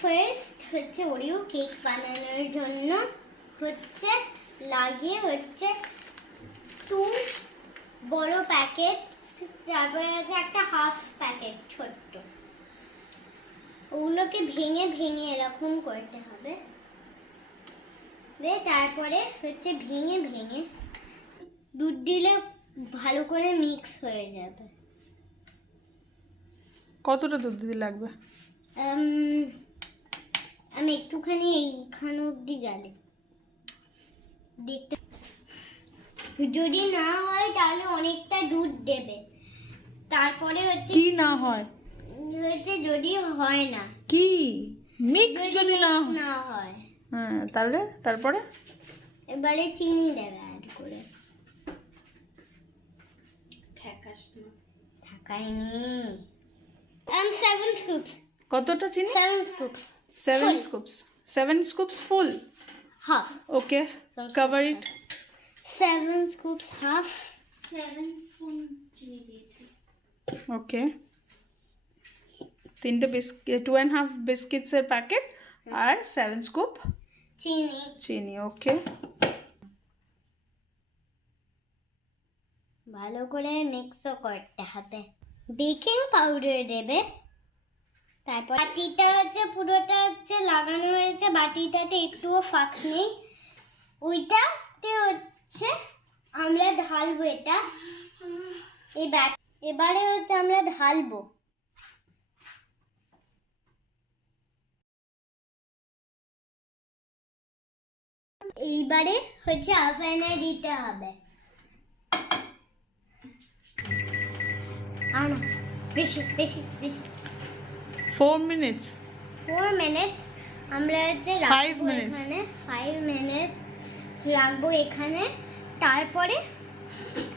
First হচ্ছে Oreo cake বানানোর জন্য হচ্ছে লাগিয়ে হচ্ছে 2 বড় প্যাকেট, তারপরে হচ্ছে একটা হাফ প্যাকেট ছোট্ট, ওগুলোকে ভেঙে ভেঙে এরকম করতে হবে। তারপরে হচ্ছে ভেঙে ভেঙে দুধ দিলে ভালো করে মিক্স হয়ে যাবে। কতটা দুধ দিতে লাগবে? আমি একটুখানি এইখানে অব্দি গেলে দেখতে, যদি না হয় তাহলে অনেকটা দুধ দেবে। তারপরে হচ্ছে কি না হয়? হচ্ছে যদি হয় না, কি মিক্স যদি না না হয়, হ্যাঁ তাহলে তারপরে এবারে চিনি দেবে অ্যাড করে। ঠাকাইনি 7 scoops। কতটা চিনি? 7 scoops। 7 Full. scoops। 7 scoops full? Half। Okay, cover it। 7 scoops half। 7 spoon চিনি দিয়েছি। ওকে, 3টে বিস্কিট, 2.5 বিস্কিটসের প্যাকেট আর 7 স্কুপ চিনি। চিনি। ওকে, ভালো করে মিক্সও করতে হবে। বেকিং পাউডার দেবে। তারপর বাটিটা হচ্ছে পুরোটা হচ্ছে লাগানো হয়েছে, বাটিটাতে একটুও ফাঁক নেই, ওইটাতে হচ্ছে আমরা ঢালবো এটা। এবারে হচ্ছে আমরা ঢালবো। এইবারে হচ্ছে ওভেনে দিতে হবে। আনো বেশি বেশি বেশি। 4 minutes। 4 মিনিট আমরা হচ্ছে 5 রাখবো minutes। এখানে। 5 মিনিট রাখবো এখানে। তারপরে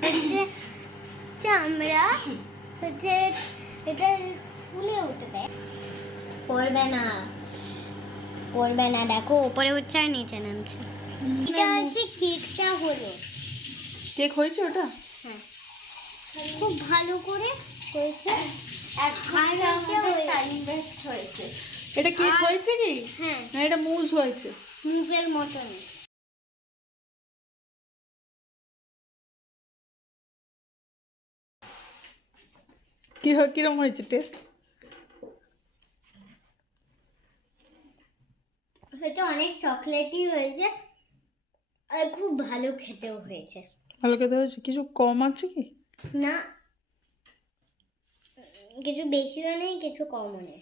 হচ্ছে আমরা হচ্ছে এটা ফুলে উঠবে। পড়বে না, পড়বে না, দেখো উপরে উঠছে আর নিচে নামছে। এটা হচ্ছে কেকটা হলো। কেক হয়েছে ওটা? হ্যাঁ, খুব ভালো করে হয়েছে। টাইম ওয়েস্ট হয়েছে। এটা কেক হয়েছে কি? হ্যাঁ, না এটা মুজ হয়েছে? মুজের মতন। কিরম হয়েছে টেস্ট? এটা অনেক চকলেটি হয়েছে আর খুব ভালো খেতেও হয়েছে। ভালো খেতে হয়েছে? কিছু কম আছে কি? না, কিছু বেশিও নেই, কিছু কমও নেই।